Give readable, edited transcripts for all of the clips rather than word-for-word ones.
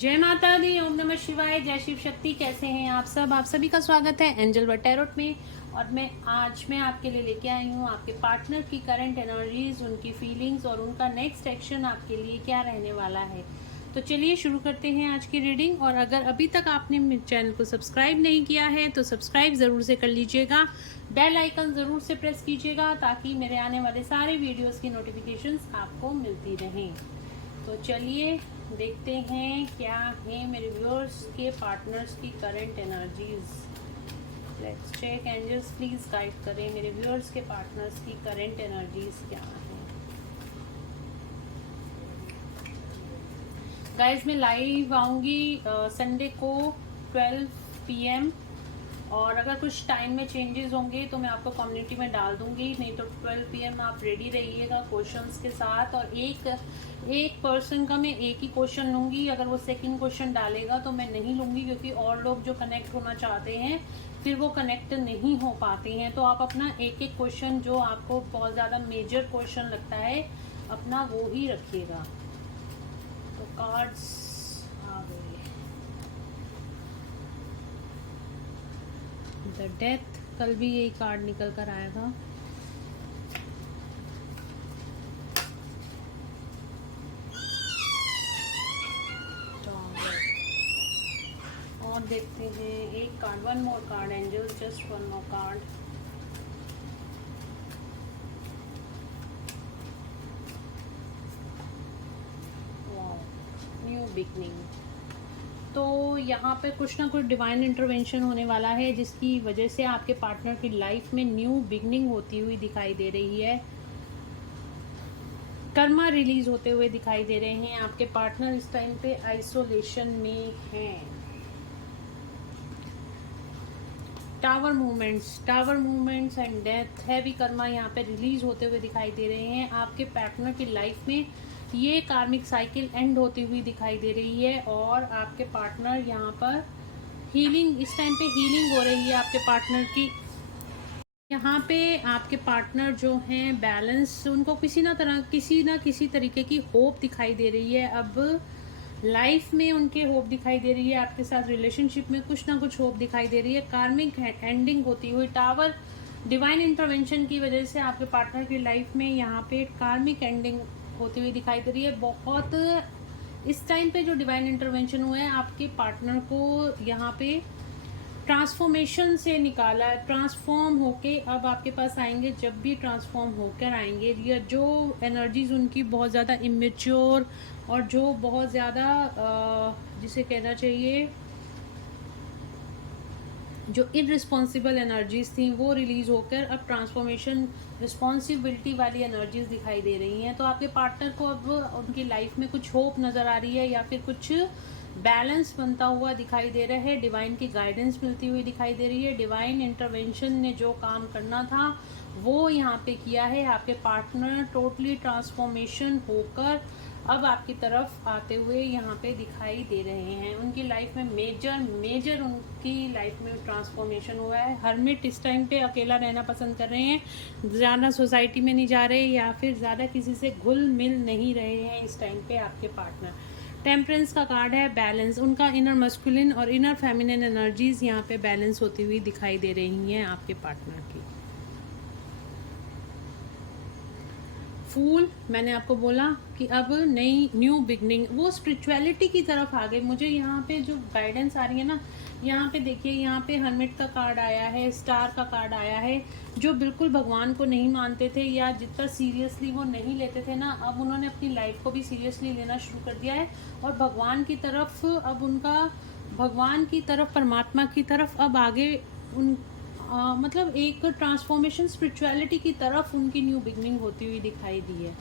जय माता दी, ओम नमः शिवाय, जय शिव शक्ति। कैसे हैं आप सब? आप सभी का स्वागत है एंजल वर्ल्ड टैरोट में। और मैं आपके लिए लेके आई हूँ आपके पार्टनर की करंट एनर्जीज, उनकी फीलिंग्स और उनका नेक्स्ट एक्शन आपके लिए क्या रहने वाला है। तो चलिए शुरू करते हैं आज की रीडिंग। और अगर अभी तक आपने मेरे चैनल को सब्सक्राइब नहीं किया है तो सब्सक्राइब ज़रूर से कर लीजिएगा, बेल आइकन ज़रूर से प्रेस कीजिएगा ताकि मेरे आने वाले सारे वीडियोज़ की नोटिफिकेशंस आपको मिलती रहें। तो चलिए देखते हैं क्या है मेरे व्यूअर्स के पार्टनर्स की current energies. Let's check, angels please guide करें मेरे व्यूअर्स के पार्टनर्स की करंट एनर्जीज क्या है। गाइस, मैं लाइव आऊंगी संडे को 12 PM। और अगर कुछ टाइम में चेंजेस होंगे तो मैं आपको कम्युनिटी में डाल दूंगी, नहीं तो 12 PM आप रेडी रहिएगा क्वेश्चंस के साथ। और एक पर्सन का मैं एक ही क्वेश्चन लूंगी। अगर वो सेकंड क्वेश्चन डालेगा तो मैं नहीं लूंगी, क्योंकि और लोग जो कनेक्ट होना चाहते हैं फिर वो कनेक्ट नहीं हो पाते हैं। तो आप अपना एक एक क्वेश्चन जो आपको बहुत ज़्यादा मेजर क्वेश्चन लगता है अपना वो ही रखिएगा। तो कार्ड्स आ गए। द डेथ, कल भी यही कार्ड निकल कर आया था। और देखते हैं एक card, one more card angel, just one more card. New beginning. तो यहाँ पे कुछ ना कुछ डिवाइन इंटरवेंशन होने वाला है जिसकी वजह से आपके पार्टनर की लाइफ में न्यू बिगनिंग होती हुई दिखाई दे रही है। कर्मा रिलीज होते हुए दिखाई दे रहे हैं। आपके पार्टनर इस टाइम पे आइसोलेशन में हैं। Tower movements and death, heavy Karma यहाँ पे रिलीज होते हुए दिखाई दे रहे हैं। आपके पार्टनर की लाइफ में ये कार्मिक साइकिल एंड होती हुई दिखाई दे रही है। और आपके पार्टनर यहाँ पर हीलिंग, इस टाइम पे हीलिंग हो रही है आपके पार्टनर की। यहाँ पे आपके पार्टनर जो हैं बैलेंस, उनको किसी ना किसी तरीके की होप दिखाई दे रही है। अब लाइफ में उनके होप दिखाई दे रही है, आपके साथ रिलेशनशिप में कुछ ना कुछ होप दिखाई दे रही है। कार्मिक एंडिंग होती हुई, टावर डिवाइन इंटरवेंशन की वजह से आपके पार्टनर की लाइफ में यहाँ पे कार्मिक एंडिंग होती हुई दिखाई दे रही है। बहुत इस टाइम पे जो डिवाइन इंटरवेंशन हुआ है आपके पार्टनर को यहाँ पे ट्रांसफॉर्मेशन से निकाला है। ट्रांसफॉर्म होके अब आपके पास आएंगे। जब भी ट्रांसफॉर्म होकर आएंगे, या जो एनर्जीज उनकी बहुत ज़्यादा इमेच्योर और जो बहुत ज़्यादा जिसे कहना चाहिए जो इररिस्पॉन्सिबल एनर्जीज थी वो रिलीज होकर अब ट्रांसफॉर्मेशन रिस्पॉन्सिबिलिटी वाली एनर्जीज दिखाई दे रही हैं। तो आपके पार्टनर को अब उनकी लाइफ में कुछ होप नज़र आ रही है, या फिर कुछ बैलेंस बनता हुआ दिखाई दे रहा है। डिवाइन की गाइडेंस मिलती हुई दिखाई दे रही है। डिवाइन इंटरवेंशन ने जो काम करना था वो यहाँ पे किया है। आपके पार्टनर टोटली ट्रांसफॉर्मेशन होकर अब आपकी तरफ आते हुए यहाँ पे दिखाई दे रहे हैं। उनकी लाइफ में मेजर उनकी लाइफ में ट्रांसफॉर्मेशन हुआ है। हर्मिट इस टाइम पे अकेला रहना पसंद कर रहे हैं, ज़्यादा सोसाइटी में नहीं जा रहे, या फिर ज़्यादा किसी से घुल मिल नहीं रहे हैं इस टाइम पे आपके पार्टनर। टेम्परेंस का कार्ड है, बैलेंस। उनका इनर मस्कुलिन और इनर फेमिनिन एनर्जीज यहाँ पे बैलेंस होती हुई दिखाई दे रही हैं आपके पार्टनर की। फूल, मैंने आपको बोला कि अब नई न्यू बिगनिंग, वो स्पिरिचुअलिटी की तरफ आ गए। मुझे यहाँ पे जो गाइडेंस आ रही है ना, यहाँ पे देखिए, यहाँ पे हर्मिट का कार्ड आया है, स्टार का कार्ड आया है। जो बिल्कुल भगवान को नहीं मानते थे या जितना सीरियसली वो नहीं लेते थे ना, अब उन्होंने अपनी लाइफ को भी सीरियसली लेना शुरू कर दिया है। और भगवान की तरफ अब उनका, भगवान की तरफ, परमात्मा की तरफ अब आगे उन मतलब एक ट्रांसफॉर्मेशन स्पिरिचुअलिटी की तरफ उनकी न्यू बिगनिंग होती हुई दिखाई दी है।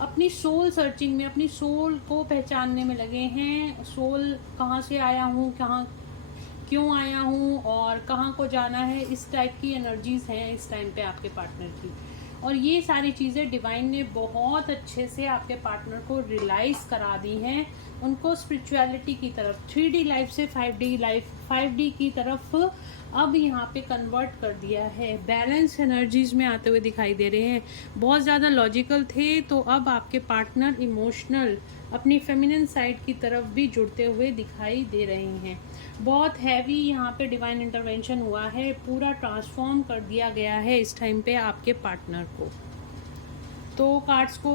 अपनी सोल सर्चिंग में, अपनी सोल को पहचानने में लगे हैं। सोल कहाँ से आया हूँ, कहाँ क्यों आया हूँ और कहाँ को जाना है, इस टाइप की एनर्जीज हैं इस टाइम पे आपके पार्टनर की। और ये सारी चीज़ें डिवाइन ने बहुत अच्छे से आपके पार्टनर को रियलाइज़ करा दी हैं। उनको स्पिरिचुअलिटी की तरफ, 3D लाइफ से 5D लाइफ, 5D की तरफ अब यहाँ पे कन्वर्ट कर दिया है, बैलेंस एनर्जीज में आते हुए दिखाई दे रहे हैं। बहुत ज़्यादा लॉजिकल थे तो अब आपके पार्टनर इमोशनल, अपनी फेमिनिन साइड की तरफ भी जुड़ते हुए दिखाई दे रहे हैं। बहुत हैवी यहाँ पे डिवाइन इंटरवेंशन हुआ है, पूरा ट्रांसफॉर्म कर दिया गया है इस टाइम पे आपके पार्टनर को। तो कार्ड्स को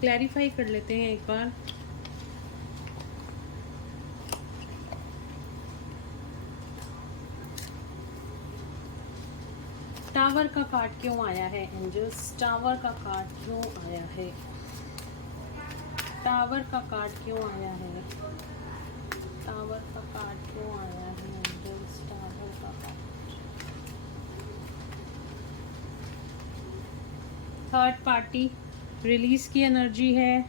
क्लैरिफाई कर लेते हैं एक बार। टावर का कार्ड क्यों आया है एंजल्स? टावर का कार्ड क्यों आया है? टावर का कार्ड क्यों आया है? टावर का कार्ड क्यों आया है एंजल्स? टावर का कार्ड, थर्ड पार्टी रिलीज की एनर्जी है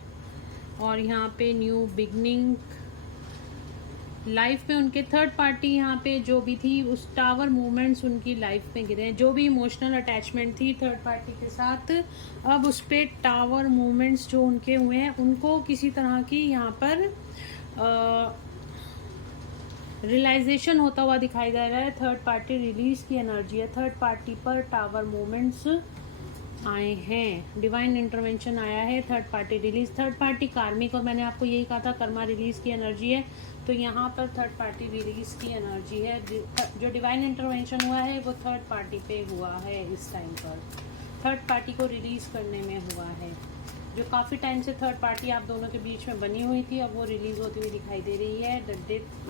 और यहाँ पे न्यू बिगनिंग लाइफ में उनके थर्ड पार्टी यहाँ पे जो भी थी उस टावर मूवमेंट्स उनकी लाइफ में गिरे, जो भी इमोशनल अटैचमेंट थी थर्ड पार्टी के साथ, अब उस पर टावर मूवमेंट्स जो उनके हुए हैं उनको किसी तरह की यहाँ पर रियलाइजेशन होता हुआ दिखाई दे रहा है। थर्ड पार्टी रिलीज की एनर्जी है, थर्ड पार्टी पर टावर मूवमेंट्स आए हैं, डिवाइन इंटरवेंशन आया है, third party release, third party कार्मिक, और मैंने आपको यही कहा था कर्मा रिलीज की एनर्जी है। तो यहाँ पर थर्ड पार्टी रिलीज की एनर्जी है, जो डिवाइन इंटरवेंशन हुआ है वो थर्ड पार्टी पे हुआ है इस टाइम पर, थर्ड पार्टी को रिलीज करने में हुआ है। जो काफ़ी टाइम से थर्ड पार्टी आप दोनों के बीच में बनी हुई थी अब वो रिलीज होती हुई दिखाई दे रही है।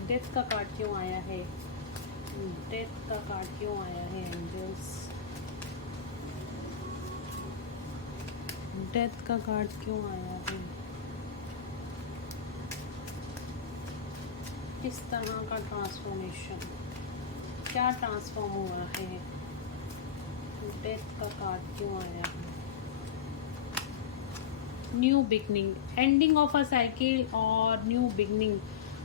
डेथ का कार्ड क्यों आया है? डेथ का कार्ड क्यों आया है एंजल्स? डेथ का कार्ड क्यों आया है? किस तरह का ट्रांसफॉर्मेशन, क्या ट्रांसफॉर्म हुआ है? डेथ का कार्ड क्यों आया है? New beginning, ending of a cycle और न्यू बिगनिंग,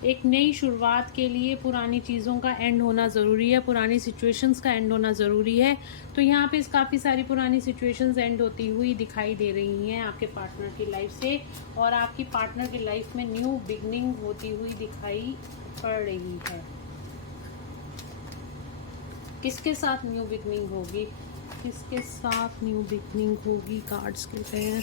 एक नई शुरुआत के लिए पुरानी चीज़ों का एंड होना ज़रूरी है, पुरानी सिचुएशंस का एंड होना ज़रूरी है। तो यहाँ पे काफ़ी सारी पुरानी सिचुएशंस एंड होती हुई दिखाई दे रही हैं आपके पार्टनर की लाइफ से, और आपकी पार्टनर की लाइफ में न्यू बिगनिंग होती हुई दिखाई पड़ रही है। किसके साथ न्यू बिगनिंग होगी? किसके साथ न्यू बिगनिंग होगी? कार्ड्स कहते हैं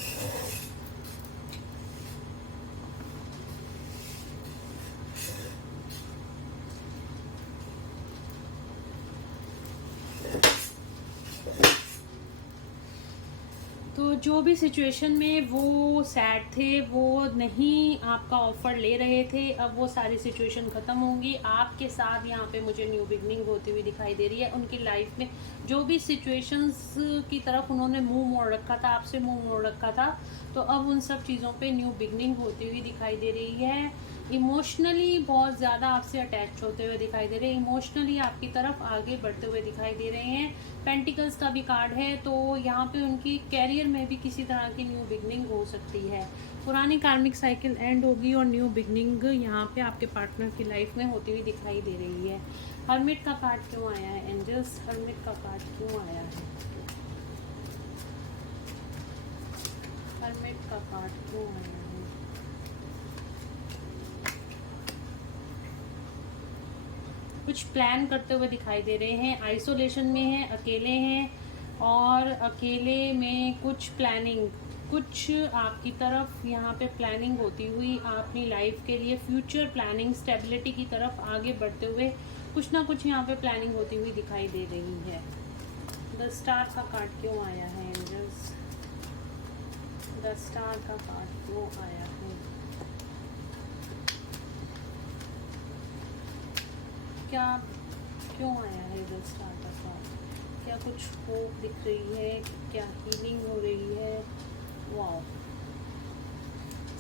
तो जो भी सिचुएशन में वो सैड थे, वो नहीं आपका ऑफर ले रहे थे, अब वो सारी सिचुएशन ख़त्म होंगी आपके साथ। यहाँ पे मुझे न्यू बिगनिंग होती हुई दिखाई दे रही है उनकी लाइफ में। जो भी सिचुएशंस की तरफ उन्होंने मुंह मोड़ रखा था, आपसे मुंह मोड़ रखा था, तो अब उन सब चीज़ों पे न्यू बिगनिंग होती हुई दिखाई दे रही है। इमोशनली बहुत ज़्यादा आपसे अटैच होते हुए दिखाई दे रहे हैं, इमोशनली आपकी तरफ आगे बढ़ते हुए दिखाई दे रहे हैं। पेंटिकल्स का भी कार्ड है, तो यहाँ पे उनकी कैरियर में भी किसी तरह की न्यू बिगनिंग हो सकती है। पुरानी कार्मिक साइकिल एंड होगी और न्यू बिगनिंग यहाँ पे आपके पार्टनर की लाइफ में होती हुई दिखाई दे रही है। हर्मिट का कार्ड क्यों आया है एंजल्स? हर्मिट का कार्ड क्यों आया है? हर्मिट का कार्ड क्यों आया है? कुछ प्लान करते हुए दिखाई दे रहे हैं, आइसोलेशन में हैं, अकेले हैं, और अकेले में कुछ प्लानिंग, कुछ आपकी तरफ यहाँ पे प्लानिंग होती हुई अपनी लाइफ के लिए, फ्यूचर प्लानिंग, स्टेबिलिटी की तरफ आगे बढ़ते हुए कुछ ना कुछ यहाँ पे प्लानिंग होती हुई दिखाई दे रही है। द स्टार का कार्ड क्यों आया है एंजल्स? द स्टार का कार्ड क्यों आया है? क्या क्यों आया है द स्टार का कार्ड? क्या कुछ होप दिख रही है? क्या हीलिंग हो रही है? वाओ,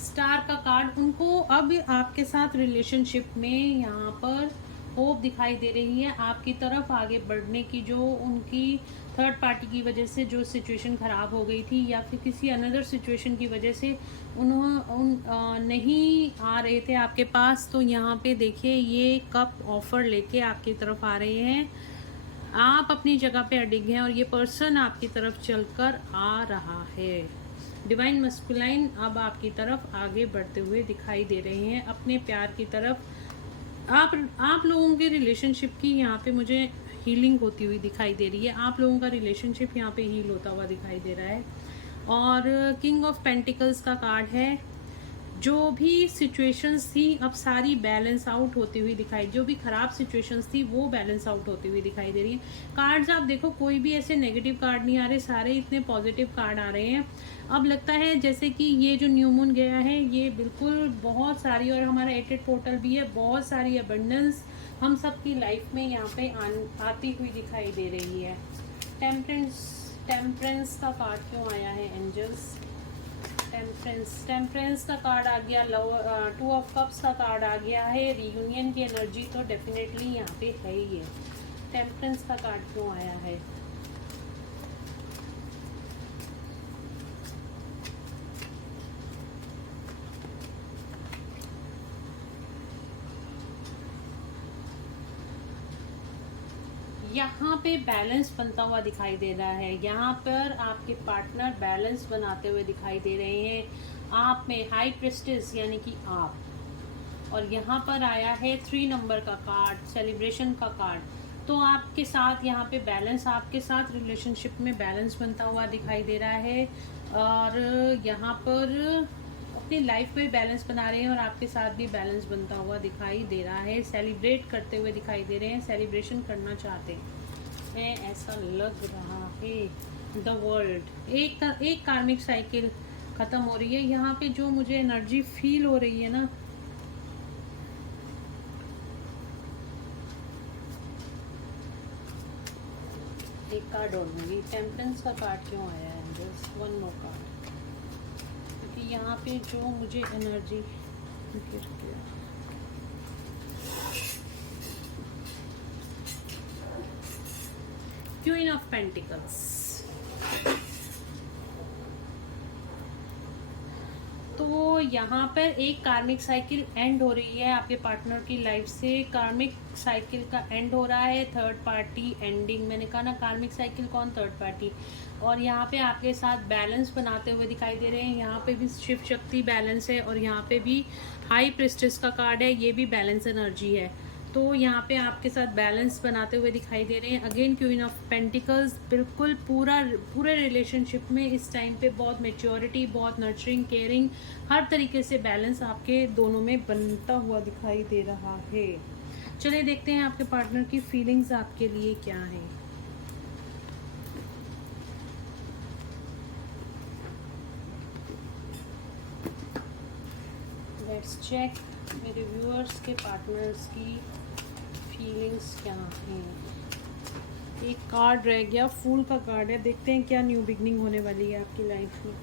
स्टार का कार्ड उनको अब आपके साथ रिलेशनशिप में यहाँ पर होप दिखाई दे रही है आपकी तरफ आगे बढ़ने की। जो उनकी थर्ड पार्टी की वजह से जो सिचुएशन ख़राब हो गई थी या फिर किसी अनदर सिचुएशन की वजह से नहीं आ रहे थे आपके पास, तो यहाँ पे देखिए ये कप ऑफर लेके आपकी तरफ आ रहे हैं। आप अपनी जगह पे अडिग हैं और ये पर्सन आपकी तरफ चलकर आ रहा है। डिवाइन मस्कुलाइन अब आपकी तरफ आगे बढ़ते हुए दिखाई दे रहे हैं अपने प्यार की तरफ। आप लोगों के रिलेशनशिप की यहाँ पे मुझे हीलिंग होती हुई दिखाई दे रही है। आप लोगों का रिलेशनशिप यहाँ पे हील होता हुआ दिखाई दे रहा है। और किंग ऑफ पेंटिकल्स का कार्ड है। जो भी सिचुएशंस थी अब सारी बैलेंस आउट होती हुई दिखाई, जो भी खराब सिचुएशंस थी वो बैलेंस आउट होती हुई दिखाई दे रही है। कार्ड्स आप देखो, कोई भी ऐसे नेगेटिव कार्ड नहीं आ रहे, सारे इतने पॉजिटिव कार्ड आ रहे हैं। अब लगता है जैसे कि ये जो न्यू मून गया है ये बिल्कुल बहुत सारी, और हमारा 8 पोर्टल भी है, बहुत सारी अबंडेंस हम सबकी लाइफ में यहाँ पे आती हुई दिखाई दे रही है। टेम्परेंस का कार्ड क्यों आया है एंजल्स? टेम्परेंस का कार्ड आ गया, लव 2 ऑफ कप्स का कार्ड आ गया है। रियूनियन की एनर्जी तो डेफिनेटली यहाँ पे है ही है। टेम्परेंस का कार्ड क्यों आया है? यहाँ पे बैलेंस बनता हुआ दिखाई दे रहा है। यहाँ पर आपके पार्टनर बैलेंस बनाते हुए दिखाई दे रहे हैं। आप में हाई प्रेस्टिस यानी कि आप, और यहाँ पर आया है 3 नंबर का कार्ड, सेलिब्रेशन का कार्ड। तो आपके साथ यहाँ पे बैलेंस, आपके साथ रिलेशनशिप में बैलेंस बनता हुआ दिखाई दे रहा है। और यहाँ पर अपनी लाइफ में बैलेंस बना रहे हैं और आपके साथ भी बैलेंस बनता हुआ दिखाई दे रहा है। सेलिब्रेट करते हुए दिखाई दे रहे हैं, सेलिब्रेशन करना चाहते हैं ऐसा लग रहा है। द वर्ल्ड, एक कार्मिक साइकिल खत्म हो रही है। यहाँ पे जो मुझे एनर्जी फील हो रही है ना, एक कार्ड और होगी। टेम्परेंस का कार्ड क्यों आया है? जस्ट 1 मोर कार्ड, क्योंकि यहाँ पे जो मुझे एनर्जी गिर गया। Queen of pentacles. तो यहाँ पर एक कार्मिक साइकिल एंड हो रही है आपके पार्टनर की लाइफ से। कार्मिक साइकिल का एंड हो रहा है, थर्ड पार्टी एंडिंग। मैंने कहा ना, कार्मिक साइकिल कौन? Third party. और यहाँ पे आपके साथ बैलेंस बनाते हुए दिखाई दे रहे हैं। यहाँ पे भी शिव शक्ति बैलेंस है, और यहाँ पे भी हाई प्रेस्टिस का कार्ड है, ये भी बैलेंस एनर्जी है। तो यहाँ पे आपके साथ बैलेंस बनाते हुए दिखाई दे रहे हैं। अगेन क्वीन ऑफ पेंटिकल्स, बिल्कुल पूरे रिलेशनशिप में इस टाइम पे बहुत मैच्योरिटी, बहुत नर्चरिंग, केयरिंग, हर तरीके से बैलेंस आपके दोनों में बनता हुआ दिखाई दे रहा है। चलिए देखते हैं आपके पार्टनर की फीलिंग्स आपके लिए क्या है। लेट्स चेक मेरे व्यूअर्स के पार्टनर्स की फीलिंग्स क्या हैं। एक कार्ड रह गया, फूल का कार्ड है। देखते हैं क्या न्यू बिगनिंग होने वाली है आपकी लाइफ में।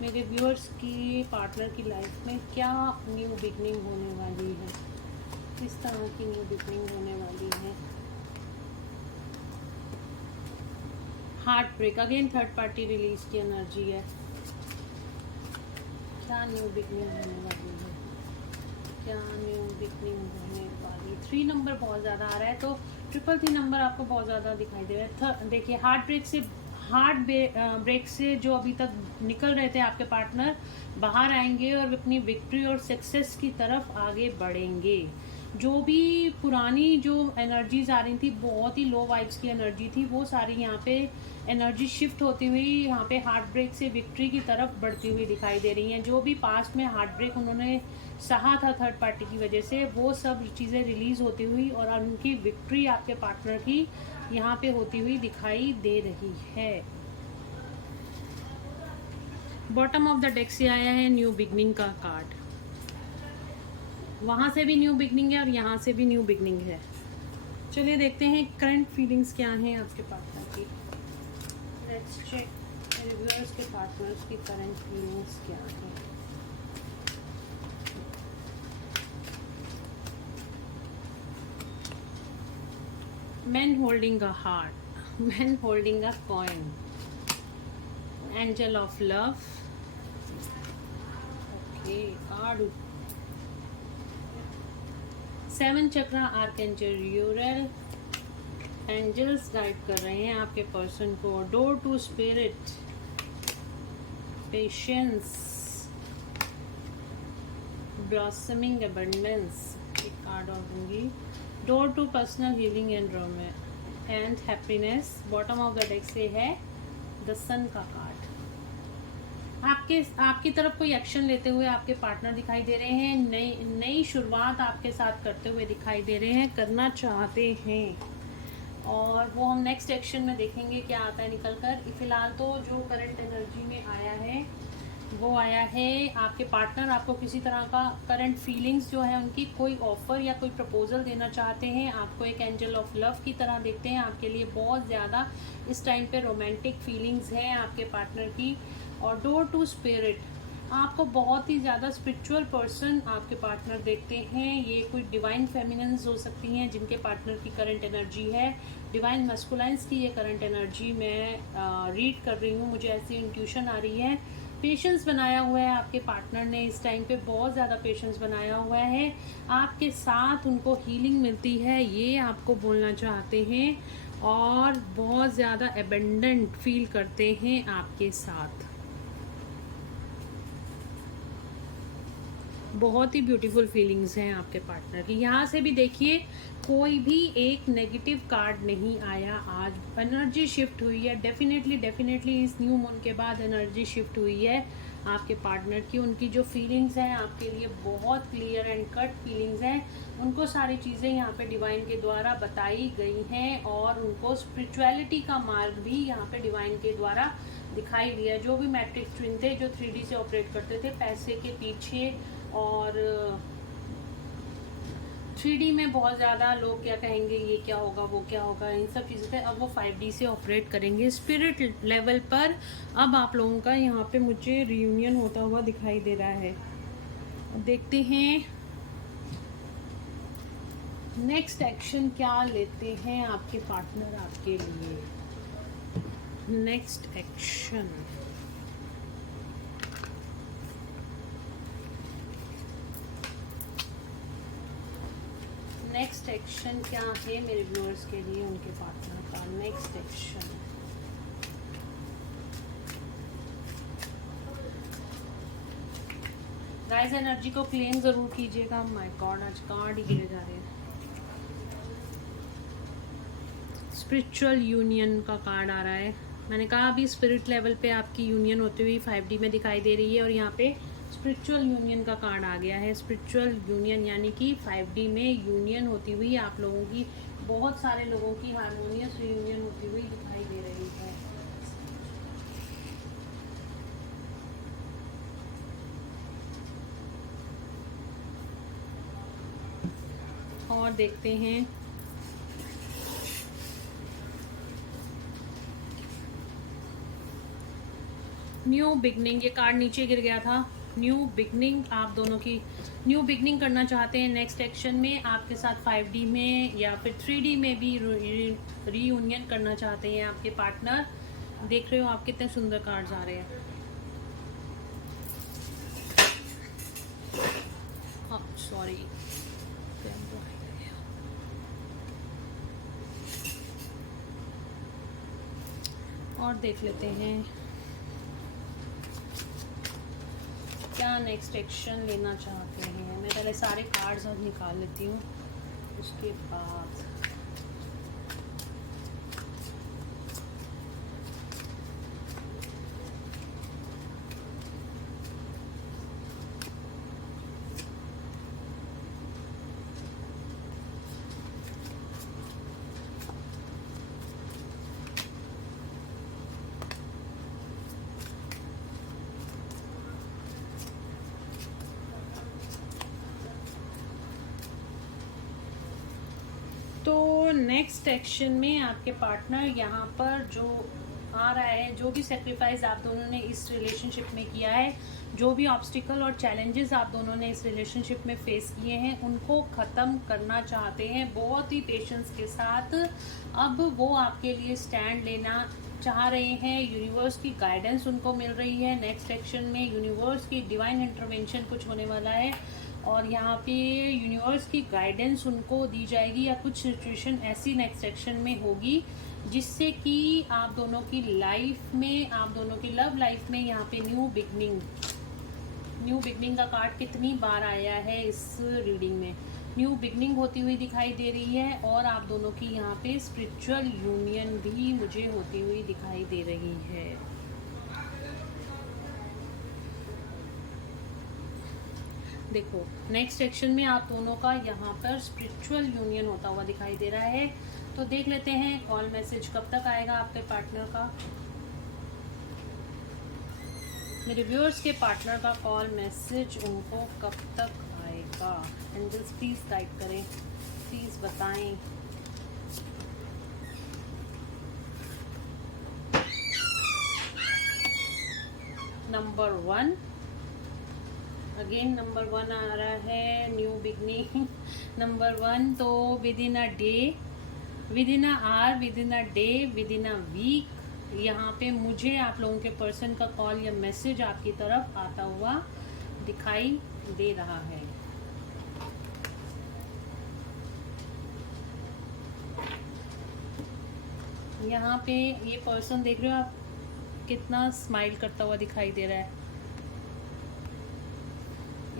मेरे व्यूअर्स की पार्टनर की लाइफ में क्या न्यू बिगनिंग होने वाली है, किस तरह की न्यू बिगनिंग होने वाली है। Heart break, again third party release की एनर्जी है। क्या न्यू बिगनिंग होने वाली है, क्या न्यू बिगनिंग होने वाली। 3 नंबर बहुत ज़्यादा आ रहा है, तो 333 नंबर आपको बहुत ज़्यादा दिखाई दे रहा है। देखिए, हार्ट ब्रेक से जो अभी तक निकल रहे थे आपके पार्टनर, बाहर आएंगे और अपनी विक्ट्री और सक्सेस की तरफ आगे बढ़ेंगे। जो भी पुरानी जो एनर्जीज आ रही थी, बहुत ही लो वाइब्स की एनर्जी थी, वो सारी यहाँ पे एनर्जी शिफ्ट होती हुई यहाँ पे हार्ट ब्रेक से विक्ट्री की तरफ बढ़ती हुई दिखाई दे रही हैं। जो भी पास्ट में हार्ट ब्रेक उन्होंने सहा था थर्ड पार्टी की वजह से, वो सब चीज़ें रिलीज होती हुई और उनकी विक्ट्री आपके पार्टनर की यहाँ पे होती हुई दिखाई दे रही है। बॉटम ऑफ द डेक से आया है न्यू बिगनिंग का कार्ड। वहाँ से भी न्यू बिगनिंग है और यहाँ से भी न्यू बिगनिंग है। चलिए देखते हैं करंट फीलिंग्स क्या हैं आपके पार्टनर की। लेट्स चेक मेरे व्यूअर्स के पार्टनर्स की करंट फीलिंग्स क्या हैं। Man holding a heart, man holding a coin, angel of love, okay, card 7 chakra, archangel Uriel. Angels guide कर रहे हैं आपके पर्सन को। Door to spirit, patience, blossoming abundance, एक कार्ड और दूंगी। Door to personal healing and romance and happiness. Bottom of the deck से है द सन का कार्ड। आपकी तरफ कोई एक्शन लेते हुए आपके पार्टनर दिखाई दे रहे हैं। नई शुरुआत आपके साथ करते हुए दिखाई दे रहे हैं, करना चाहते हैं, और वो हम नेक्स्ट एक्शन में देखेंगे क्या आता है निकल कर। फिलहाल तो जो करंट एनर्जी में आया है वो आया है आपके पार्टनर आपको किसी तरह का करंट फीलिंग्स जो है उनकी कोई ऑफर या कोई प्रपोजल देना चाहते हैं। आपको एक एंजल ऑफ लव की तरह देखते हैं। आपके लिए बहुत ज़्यादा इस टाइम पे रोमांटिक फीलिंग्स हैं आपके पार्टनर की। और डोर टू स्पिरिट, आपको बहुत ही ज़्यादा स्पिरिचुअल पर्सन आपके पार्टनर देखते हैं। ये कोई डिवाइन फेमिनिन्स हो सकती हैं जिनके पार्टनर की करंट एनर्जी है। डिवाइन मस्कुलाइंस की ये करंट एनर्जी मैं रीड कर रही हूँ, मुझे ऐसी इंट्यूशन आ रही है। पेशेंस बनाया हुआ है आपके पार्टनर ने, इस टाइम पे बहुत ज़्यादा पेशेंस बनाया हुआ है। आपके साथ उनको हीलिंग मिलती है, ये आपको बोलना चाहते हैं, और बहुत ज़्यादा एबेंडेंट फील करते हैं आपके साथ। बहुत ही ब्यूटीफुल फीलिंग्स हैं आपके पार्टनर की। यहाँ से भी देखिए कोई भी एक नेगेटिव कार्ड नहीं आया। आज एनर्जी शिफ्ट हुई है, डेफिनेटली इस न्यू मून के बाद एनर्जी शिफ्ट हुई है आपके पार्टनर की। उनकी जो फीलिंग्स हैं आपके लिए बहुत क्लियर एंड कट फीलिंग्स हैं। उनको सारी चीज़ें यहाँ पे डिवाइन के द्वारा बताई गई हैं, और उनको स्पिरिचुअलिटी का मार्ग भी यहाँ पे डिवाइन के द्वारा दिखाई दिया। जो भी मैट्रिक्स ट्विन थे जो 3D से ऑपरेट करते थे पैसे के पीछे, और 3D में बहुत ज़्यादा लोग क्या कहेंगे, ये क्या होगा वो क्या होगा, इन सब चीज़ों पे अब वो 5D से ऑपरेट करेंगे स्पिरिट लेवल पर। अब आप लोगों का यहाँ पे मुझे रियूनियन होता हुआ दिखाई दे रहा है। देखते हैं नेक्स्ट एक्शन क्या लेते हैं आपके पार्टनर आपके लिए। नेक्स्ट एक्शन, नेक्स्ट एक्शन क्या है मेरे व्यूअर्स के लिए उनके पार्टनर का। नेक्स्ट एक्शन, गाइस एनर्जी को क्लेम जरूर कीजिएगा। माय गॉड आज कार्ड ही गिरे जा रहे हैं। स्पिरिचुअल यूनियन का कार्ड आ रहा है। मैंने कहा अभी स्पिरिट लेवल पे आपकी यूनियन होती हुई 5D में दिखाई दे रही है, और यहाँ पे स्पिरिचुअल यूनियन का कार्ड आ गया है। स्पिरिचुअल यूनियन यानी कि 5D में यूनियन होती हुई आप लोगों की, बहुत सारे लोगों की हारमोनियस यूनियन होती हुई दिखाई दे रही है। और देखते हैं न्यू बिगनिंग, ये कार्ड नीचे गिर गया था। न्यू बिगनिंग, आप दोनों की न्यू बिगनिंग करना चाहते हैं नेक्स्ट एक्शन में आपके साथ 5D में या फिर 3D में भी रीयूनियन करना चाहते हैं आपके पार्टनर। देख रहे हो आप कितने सुंदर कार्ड्स आ रहे हैं। हाँ सॉरी, और देख लेते हैं क्या नेक्स्ट एक्शन लेना चाहते हैं। मैं पहले सारे कार्ड्स अब निकाल लेती हूँ, उसके बाद तो नेक्स्ट एक्शन में आपके पार्टनर यहाँ पर जो आ रहा है, जो भी सेक्रीफाइस आप दोनों ने इस रिलेशनशिप में किया है, जो भी ऑब्स्टिकल और चैलेंजेस आप दोनों ने इस रिलेशनशिप में फेस किए हैं, उनको ख़त्म करना चाहते हैं बहुत ही पेशेंस के साथ। अब वो आपके लिए स्टैंड लेना चाह रहे हैं। यूनिवर्स की गाइडेंस उनको मिल रही है। नेक्स्ट एक्शन में यूनिवर्स की डिवाइन इंटरवेंशन कुछ होने वाला है, और यहाँ पे यूनिवर्स की गाइडेंस उनको दी जाएगी, या कुछ सिचुएशन ऐसी नेक्स्ट सेक्शन में होगी जिससे कि आप दोनों की लाइफ में, आप दोनों की लव लाइफ में यहाँ पे न्यू बिगनिंग का कार्ड कितनी बार आया है इस रीडिंग में। न्यू बिगनिंग होती हुई दिखाई दे रही है और आप दोनों की यहाँ पे स्पिरिचुअल यूनियन भी मुझे होती हुई दिखाई दे रही है। देखो नेक्स्ट सेक्शन में आप दोनों का यहाँ पर स्पिरिचुअल यूनियन होता हुआ दिखाई दे रहा है। तो देख लेते हैं कॉल मैसेज कब तक आएगा आपके पार्टनर का। मेरे व्यूअर्स के पार्टनर का कॉल मैसेज उनको कब तक आएगा। एंजल्स प्लीज गाइड करें, प्लीज बताएं। नंबर 1 अगेन नंबर 1 आ रहा है, न्यू बिगनिंग। नंबर 1 तो within a day, within a hour, within a day, within a week यहाँ पे मुझे आप लोगों के पर्सन का कॉल या मैसेज आपकी तरफ आता हुआ दिखाई दे रहा है। यहाँ पे ये पर्सन देख रहे हो आप कितना स्माइल करता हुआ दिखाई दे रहा है।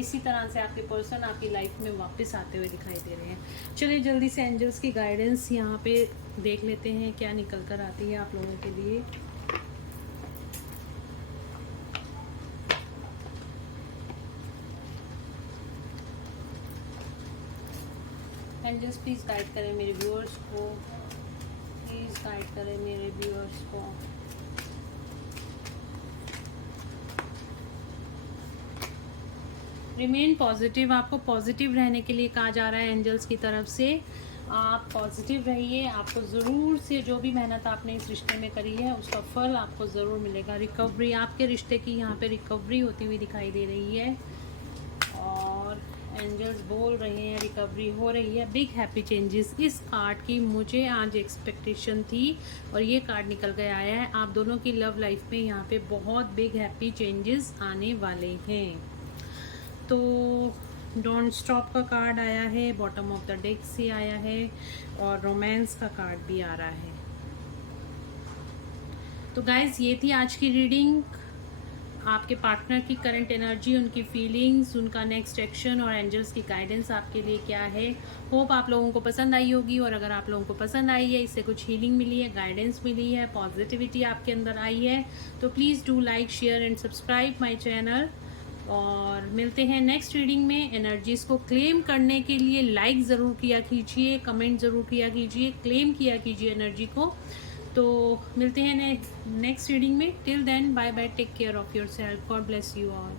इसी तरह से आपके पर्सन आपकी लाइफ में वापस आते हुए दिखाई दे रहे हैं। चलिए जल्दी से एंजल्स की गाइडेंस यहाँ पे देख लेते हैं क्या निकल कर आती है आप लोगों के लिए। एंजल्स प्लीज गाइड करें मेरे व्यूअर्स को, प्लीज गाइड करें मेरे व्यूअर्स को। रिमेन पॉजिटिव, आपको पॉजिटिव रहने के लिए कहा जा रहा है एंजल्स की तरफ से। आप पॉजिटिव रहिए, आपको ज़रूर से जो भी मेहनत आपने इस रिश्ते में करी है उसका फल आपको ज़रूर मिलेगा। रिकवरी, आपके रिश्ते की यहाँ पे रिकवरी होती हुई दिखाई दे रही है और एंजल्स बोल रहे हैं रिकवरी हो रही है। बिग हैप्पी चेंजेस, इस कार्ड की मुझे आज एक्सपेक्टेशन थी और ये कार्ड निकल के आया है। आप दोनों की लव लाइफ में यहाँ पे बहुत बिग हैप्पी चेंजेस आने वाले हैं। तो डोंट स्टॉप का कार्ड आया है, बॉटम ऑफ द डेक से आया है और रोमांस का कार्ड भी आ रहा है। तो गाइज ये थी आज की रीडिंग। आपके पार्टनर की करंट एनर्जी, उनकी फीलिंग्स, उनका नेक्स्ट एक्शन और एंजल्स की गाइडेंस आपके लिए क्या है। होप आप लोगों को पसंद आई होगी और अगर आप लोगों को पसंद आई है, इससे कुछ हीलिंग मिली है, गाइडेंस मिली है, पॉजिटिविटी आपके अंदर आई है, तो please do like, share and subscribe my channel. और मिलते हैं नेक्स्ट रीडिंग में। एनर्जीज को क्लेम करने के लिए लाइक ज़रूर किया कीजिए, कमेंट ज़रूर किया कीजिए, क्लेम किया कीजिए एनर्जी को। तो मिलते हैं नेक्स्ट रीडिंग में। Till then bye bye, take care of yourself, God bless you all.